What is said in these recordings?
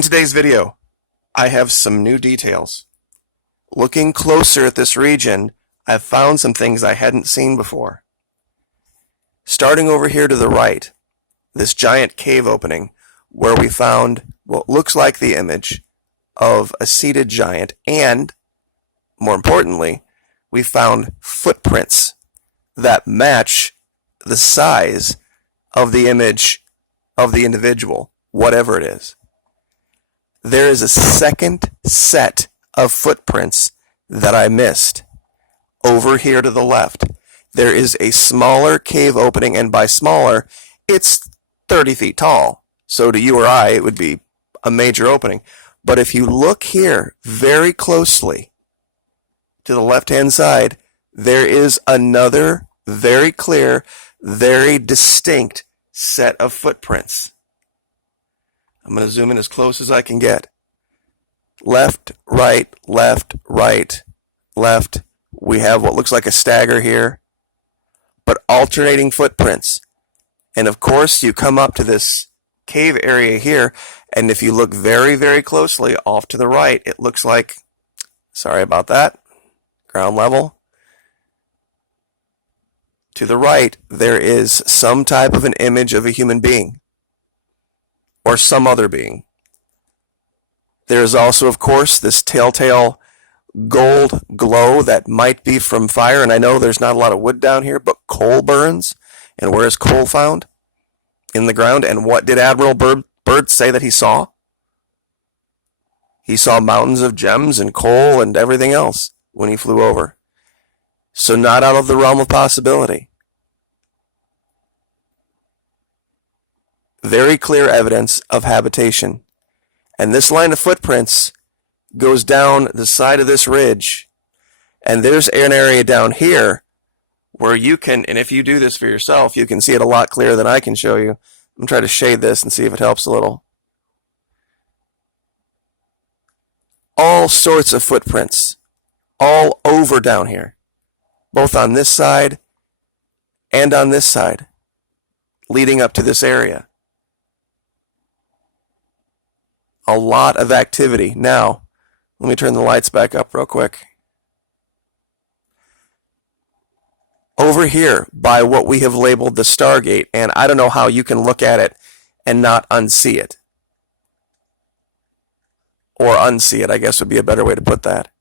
In today's video, I have some new details. Looking closer at this region, I've found some things I hadn't seen before. Starting over here to the right, this giant cave opening where we found what looks like the image of a seated giant, and, more importantly, we found footprints that match the size of the image of the individual, whatever it is. There is a second set of footprints that I missed. Over here to the left, there is a smaller cave opening, and by smaller, it's 30 feet tall. So to you or I, it would be a major opening. But if you look here very closely to the left-hand side, there is another very clear, very distinct set of footprints. I'm going to zoom in as close as I can get. Left, right, left, right, left. We have what looks like a stagger here, but alternating footprints. And of course, you come up to this cave area here, and if you look very, very closely off to the right, it looks like, sorry about that, ground level. To the right, there is some type of an image of a human being or some other being. There is also, of course, this telltale gold glow that might be from fire. And I know there's not a lot of wood down here, but coal burns. And where is coal found? In the ground. And what did Admiral Byrd say that he saw? He saw mountains of gems and coal and everything else when he flew over. So not out of the realm of possibility. Very clear evidence of habitation. And this line of footprints goes down the side of this ridge. And there's an area down here where you can, and if you do this for yourself, you can see it a lot clearer than I can show you. I'm going to try to shade this and see if it helps a little. All sorts of footprints, all over down here, both on this side and on this side, leading up to this area. A lot of activity. Now, let me turn the lights back up real quick. Over here, by what we have labeled the Stargate, and I don't know how you can look at it and not unsee it. Or unsee it, I guess would be a better way to put that.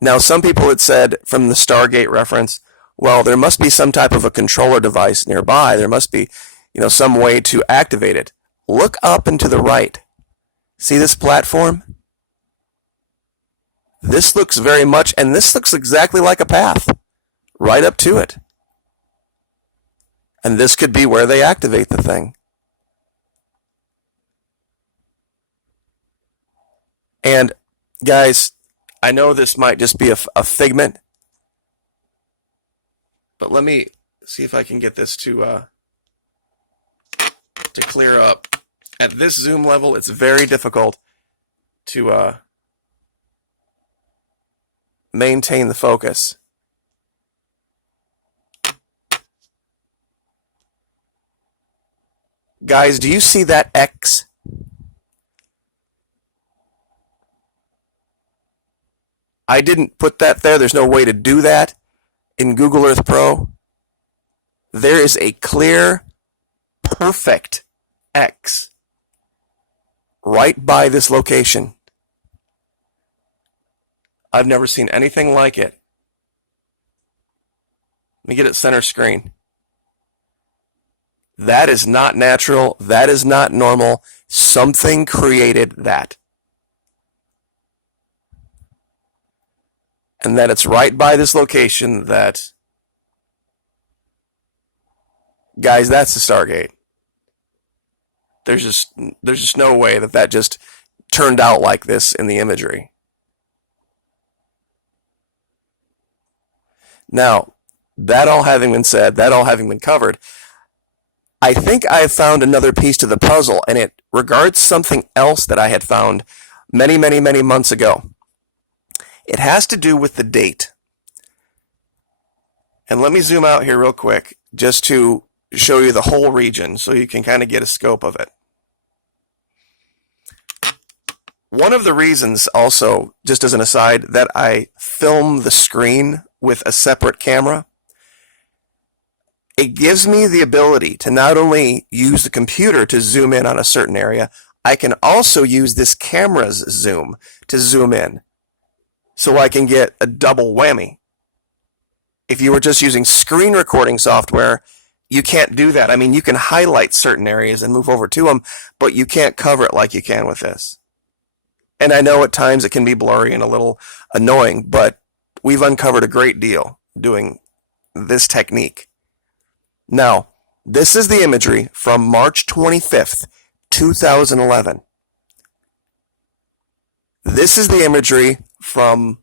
Now, some people had said from the Stargate reference, well, there must be some type of a controller device nearby. There must be, some way to activate it. Look up and to the right. See this platform? This looks very much, and this looks exactly like a path right up to it. And this could be where they activate the thing. And guys, I know this might just be a figment, but let me see if I can get this to clear up. At this zoom level, it's very difficult to maintain the focus. Guys, do you see that X? I didn't put that there. There's no way to do that in Google Earth Pro. There is a clear, perfect X right by this location. I've never seen anything like it. Let me get it center screen. That is not natural. That is not normal. Something created that. And that it's right by this location that, guys, that's the Stargate. There's just no way that just turned out like this in the imagery. Now, that all having been said, that all having been covered, I think I've found another piece to the puzzle, and it regards something else that I had found many, many, many months ago. It has to do with the date. And let me zoom out here real quick just to show you the whole region so you can kind of get a scope of it. One of the reasons also, just as an aside, that I film the screen with a separate camera, it gives me the ability to not only use the computer to zoom in on a certain area, I can also use this camera's zoom to zoom in. So I can get a double whammy. If you were just using screen recording software, you can't do that. I mean, you can highlight certain areas and move over to them, but you can't cover it like you can with this. And I know at times it can be blurry and a little annoying, but we've uncovered a great deal doing this technique. Now, this is the imagery from March 25th, 2011. This is the imagery from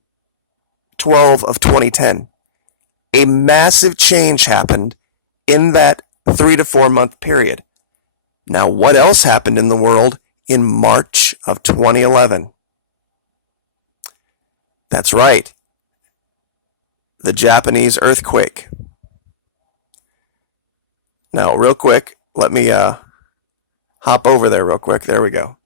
12 of 2010. A massive change happened in that 3 to 4 month period. Now, what else happened in the world in March of 2011? That's right. The Japanese earthquake. Now, real quick, let me hop over there real quick. There we go.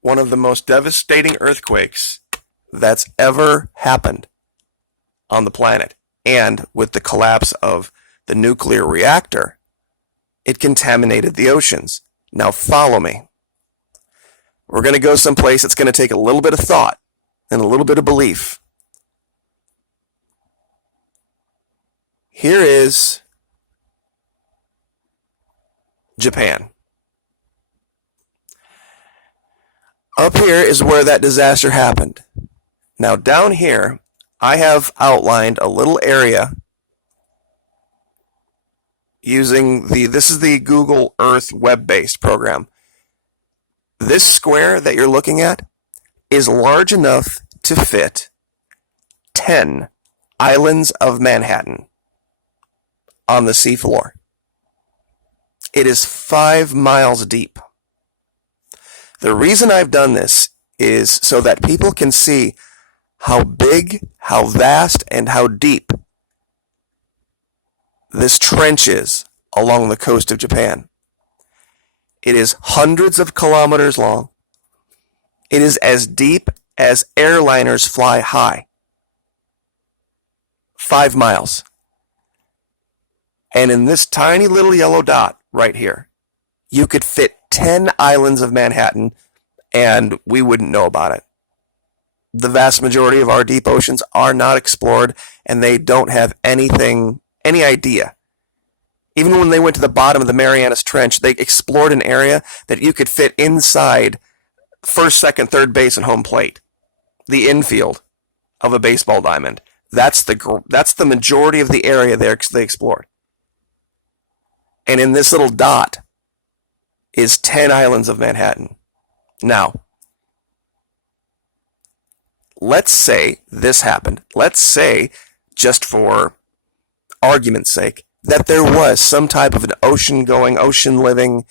One of the most devastating earthquakes that's ever happened on the planet. And with the collapse of the nuclear reactor, it contaminated the oceans. Now follow me. We're going to go someplace that's going to take a little bit of thought and a little bit of belief. Here is Japan. Up here is where that disaster happened. Now down here, I have outlined a little area using this is the Google Earth web-based program. This square that you're looking at is large enough to fit 10 islands of Manhattan on the seafloor. It is 5 miles deep. The reason I've done this is so that people can see how big, how vast, and how deep this trench is along the coast of Japan. It is hundreds of kilometers long. It is as deep as airliners fly high. 5 miles. And in this tiny little yellow dot right here, you could fit 10 islands of Manhattan and we wouldn't know about it. The vast majority of our deep oceans are not explored and they don't have any idea. Even when they went to the bottom of the Marianas Trench, they explored an area that you could fit inside first, second, third base and home plate. The infield of a baseball diamond. That's the majority of the area they explored. And in this little dot is 10 islands of Manhattan. Now, let's say this happened. Let's say, just for argument's sake, that there was some type of an ocean-going, ocean-living,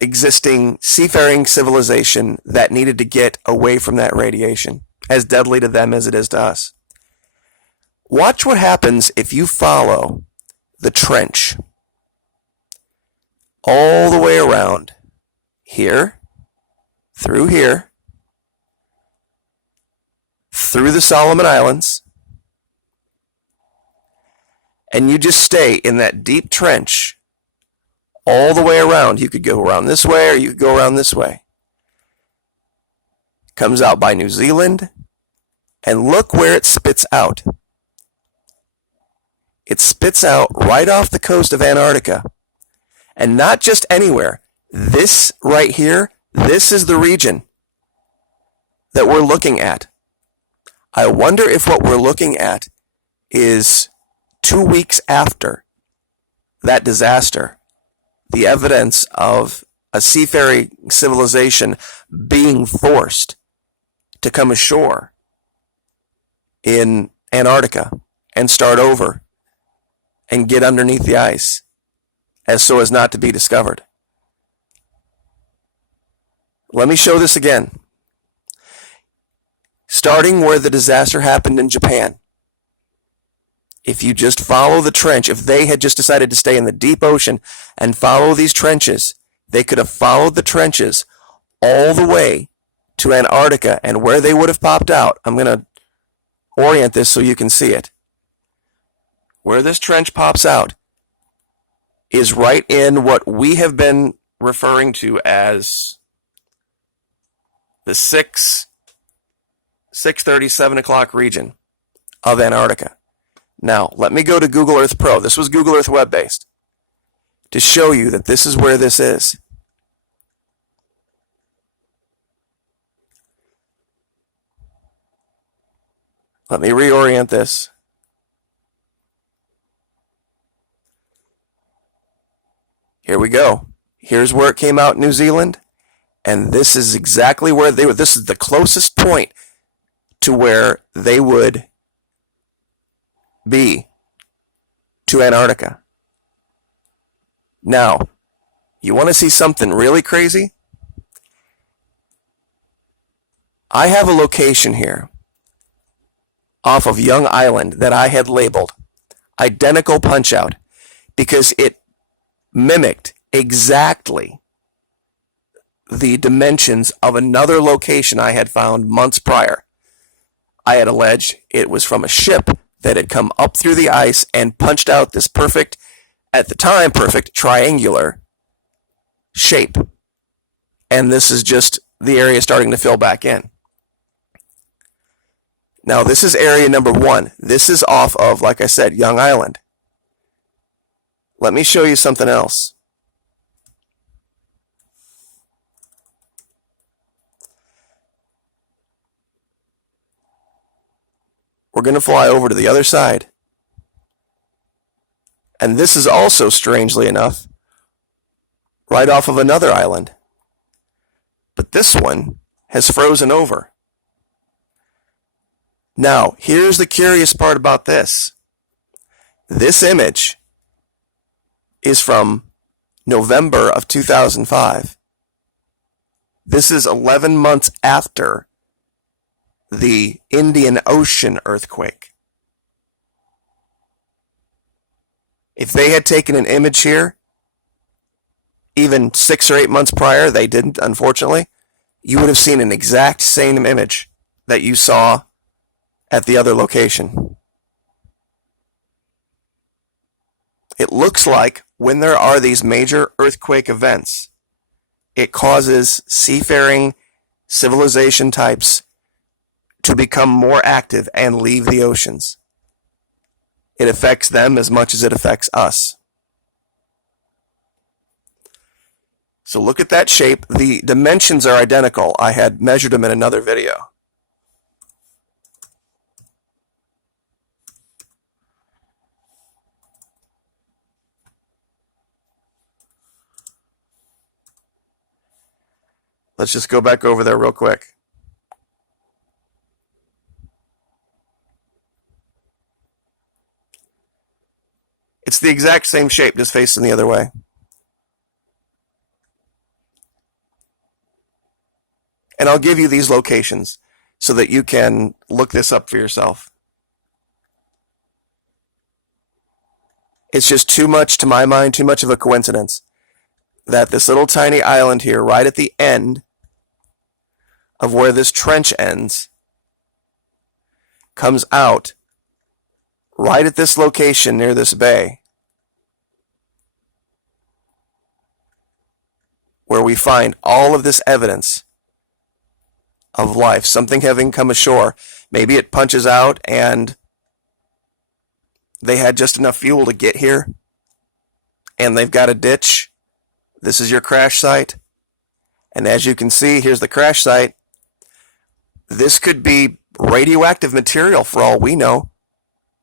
existing, seafaring civilization that needed to get away from that radiation, as deadly to them as it is to us. Watch what happens if you follow the trench all the way around here, through the Solomon Islands, and you just stay in that deep trench all the way around. You could go around this way or you could go around this way. Comes out by New Zealand, and look where it spits out. It spits out right off the coast of Antarctica. And not just anywhere. This right here, this is the region that we're looking at. I wonder if what we're looking at is 2 weeks after that disaster, the evidence of a seafaring civilization being forced to come ashore in Antarctica and start over and get underneath the ice as so as not to be discovered. Let me show this again. Starting where the disaster happened in Japan. If you just follow the trench, if they had just decided to stay in the deep ocean and follow these trenches, They could have followed the trenches all the way to Antarctica, and where they would have popped out, I'm going to orient this so you can see it. Where this trench pops out is right in what we have been referring to as the 6:30, 7 o'clock region of Antarctica. Now, let me go to Google Earth Pro. This was Google Earth web-based to show you that this is where this is. Let me reorient this. Here we go. Here's where it came out in New Zealand, and this is exactly where they were. This is the closest point to where they would be to Antarctica. Now, you want to see something really crazy? I have a location here off of Young Island that I had labeled identical punch-out because it mimicked exactly the dimensions of another location I had found months prior. I had alleged it was from a ship that had come up through the ice and punched out this perfect, at the time, perfect triangular shape. And this is just the area starting to fill back in. Now, this is area number 1. This is off of, like I said, Young Island. Let me show you something else. We're going to fly over to the other side. And this is also, strangely enough, right off of another island. But this one has frozen over. Now, here's the curious part about this. This image is from November of 2005. This is 11 months after the Indian Ocean earthquake. If they had taken an image here, even 6 or 8 months prior, they didn't, unfortunately, you would have seen an exact same image that you saw at the other location. It looks like when there are these major earthquake events, it causes seafaring civilization types to become more active and leave the oceans. It affects them as much as it affects us. So look at that shape. The dimensions are identical. I had measured them in another video. Let's just go back over there real quick. It's the exact same shape, just facing the other way. And I'll give you these locations so that you can look this up for yourself. It's just too much, to my mind, too much of a coincidence that this little tiny island here, right at the end of where this trench ends, comes out right at this location near this bay, where we find all of this evidence of life, something having come ashore. Maybe it punches out and they had just enough fuel to get here, and they've got a ditch. This is your crash site. And as you can see, here's the crash site. This could be radioactive material for all we know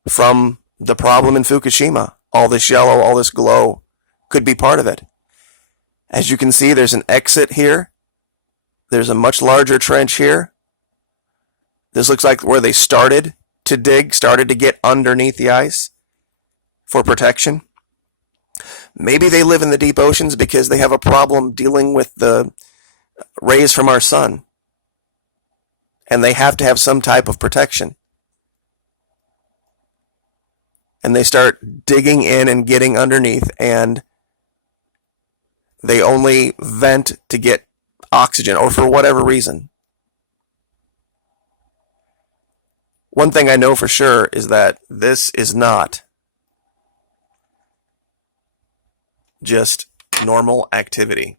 from the problem in Fukushima. All this yellow, all this glow could be part of it. As you can see, there's an exit here. There's a much larger trench here. This looks like where they started to dig, started to get underneath the ice for protection. Maybe they live in the deep oceans because they have a problem dealing with the rays from our sun, and they have to have some type of protection. And they start digging in and getting underneath, and They only vent to get oxygen, or for whatever reason. One thing I know for sure is that this is not just normal activity.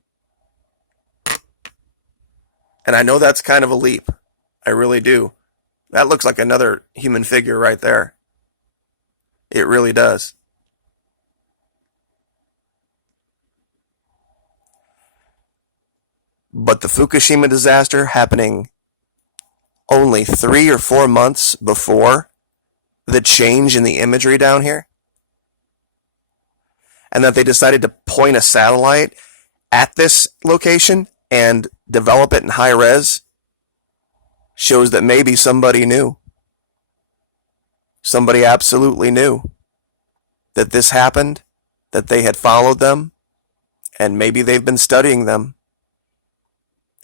And I know that's kind of a leap. I really do. That looks like another human figure right there. It really does. But the Fukushima disaster happening only 3 or 4 months before the change in the imagery down here, and that they decided to point a satellite at this location and develop it in high res, shows that maybe somebody knew. Somebody absolutely knew that this happened, that they had followed them, and maybe they've been studying them.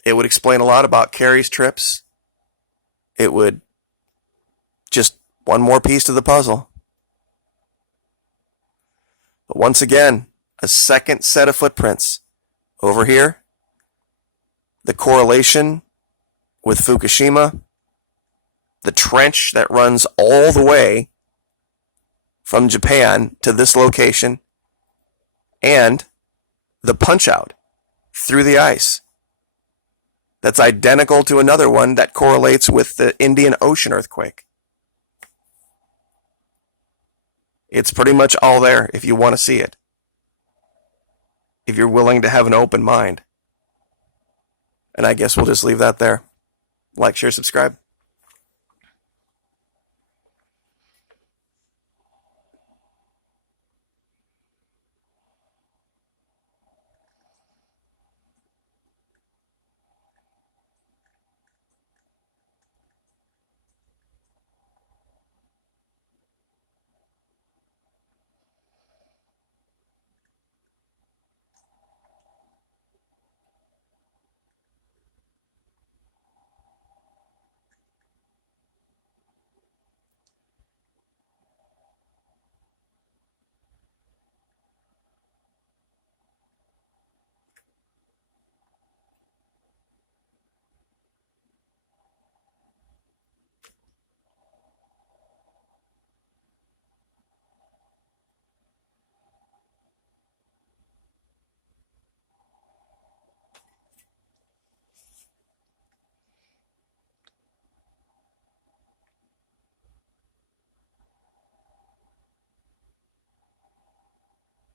It would explain a lot about Carrie's trips. It would just one more piece to the puzzle. But once again, a second set of footprints. Over here, the correlation with Fukushima, the trench that runs all the way from Japan to this location, and the punch out through the ice. That's identical to another one that correlates with the Indian Ocean earthquake. It's pretty much all there if you want to see it. If you're willing to have an open mind. And I guess we'll just leave that there. Like, share, subscribe.